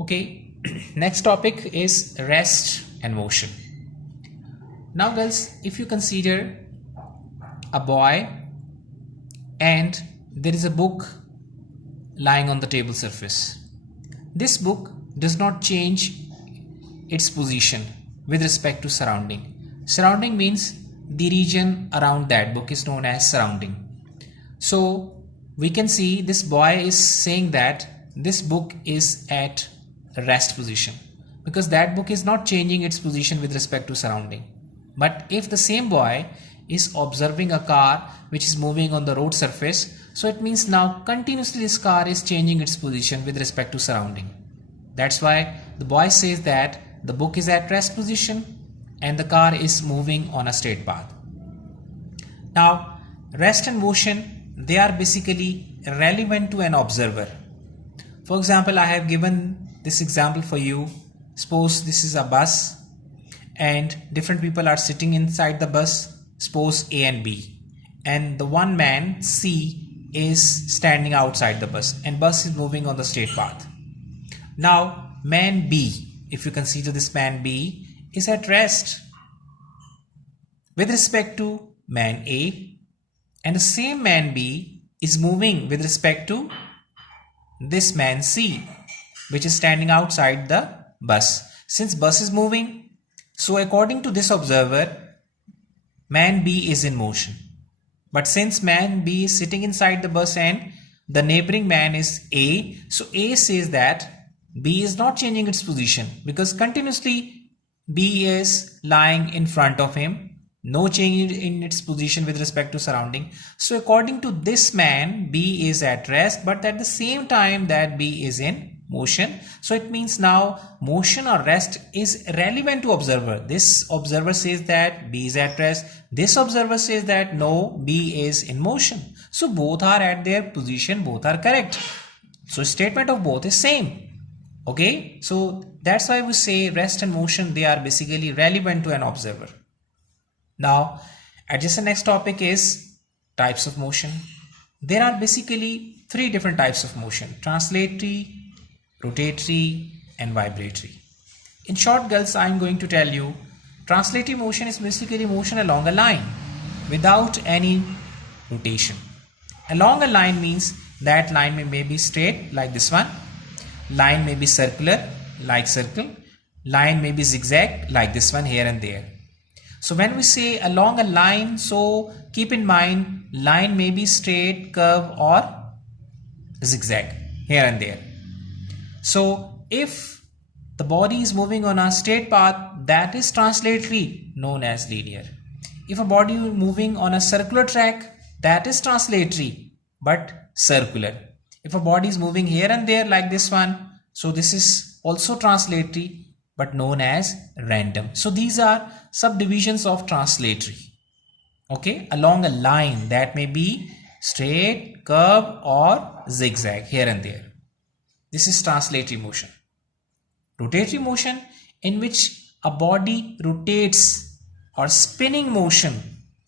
Okay, next topic is rest and motion. Now girls, if you consider a boy and there is a book lying on the table surface. This book does not change its position with respect to surrounding. Surrounding means the region around that book is known as surrounding. So we can see this boy is saying that this book is at rest position because that book is not changing its position with respect to surrounding. But if the same boy is observing a car which is moving on the road surface, so it means now continuously this car is changing its position with respect to surrounding. That's why the boy says that the book is at rest position and the car is moving on a straight path. Now, rest and motion, they are basically relevant to an observer. For example, I have given this example for you. Suppose this is a bus and different people are sitting inside the bus, suppose A and B, and the one man C is standing outside the bus and bus is moving on the straight path. Now man B, if you consider this man B, is at rest with respect to man A, and the same man B is moving with respect to this man C, which is standing outside the bus. Since bus is moving, so according to this observer, man B is in motion. But since man B is sitting inside the bus and the neighboring man is A, so A says that B is not changing its position because continuously B is lying in front of him, no change in its position with respect to surrounding. So according to this man, B is at rest, but at the same time that B is in motion. So it means now motion or rest is relevant to observer. This observer says that B is at rest. This observer says that no, B is in motion. So both are at their position, both are correct. So statement of both is same. Okay, so that's why we say rest and motion, they are basically relevant to an observer. Now, adjacent next topic is types of motion. There are basically three different types of motion: translatory, rotatory and vibratory. In short girls, I am going to tell you translatory motion is basically motion along a line without any rotation. Along a line means that line may be straight like this one, line may be circular like circle, line may be zigzag like this one here and there. So when we say along a line, so keep in mind line may be straight, curve or zigzag here and there. So if the body is moving on a straight path, that is translatory, known as linear. If a body is moving on a circular track, that is translatory but circular. If a body is moving here and there like this one, so this is also translatory but known as random. So these are subdivisions of translatory. Okay, along a line that may be straight, curve or zigzag here and there. This is translatory motion. Rotatory motion, in which a body rotates or spinning motion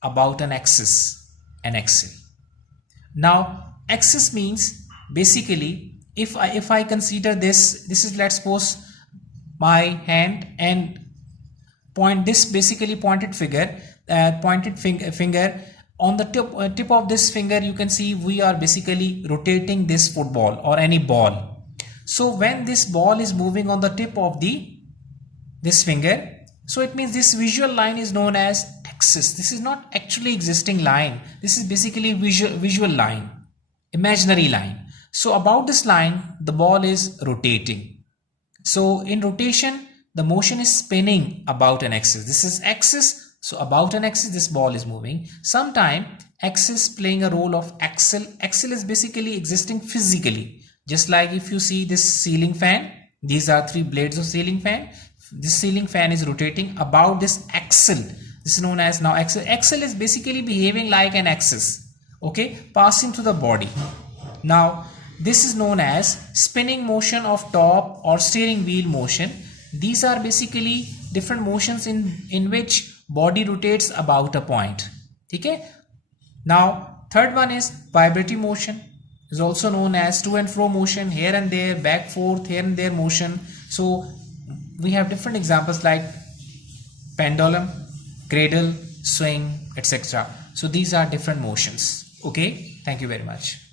about an axis, an axle. Now axis means basically if I consider this is, let's suppose, my hand and point this basically pointed finger on the tip of this finger, you can see we are basically rotating this football or any ball. So when this ball is moving on the tip of this finger, so it means this visual line is known as axis. This is not actually existing line. This is basically visual line, imaginary line. So about this line, the ball is rotating. So in rotation, the motion is spinning about an axis. This is axis. So about an axis, this ball is moving. Sometime axis playing a role of axle. Axle is basically existing physically. Just like if you see this ceiling fan, these are three blades of ceiling fan. This ceiling fan is rotating about this axle. This is known as now axle. Axle is basically behaving like an axis, okay, passing through the body. Now this is known as spinning motion of top or steering wheel motion. These are basically different motions in which body rotates about a point. Okay. Now third one is vibratory motion. is also known as to and fro motion, here and there, back forth, here and there motion. So we have different examples like pendulum, cradle, swing, etc. So these are different motions. Okay, thank you very much.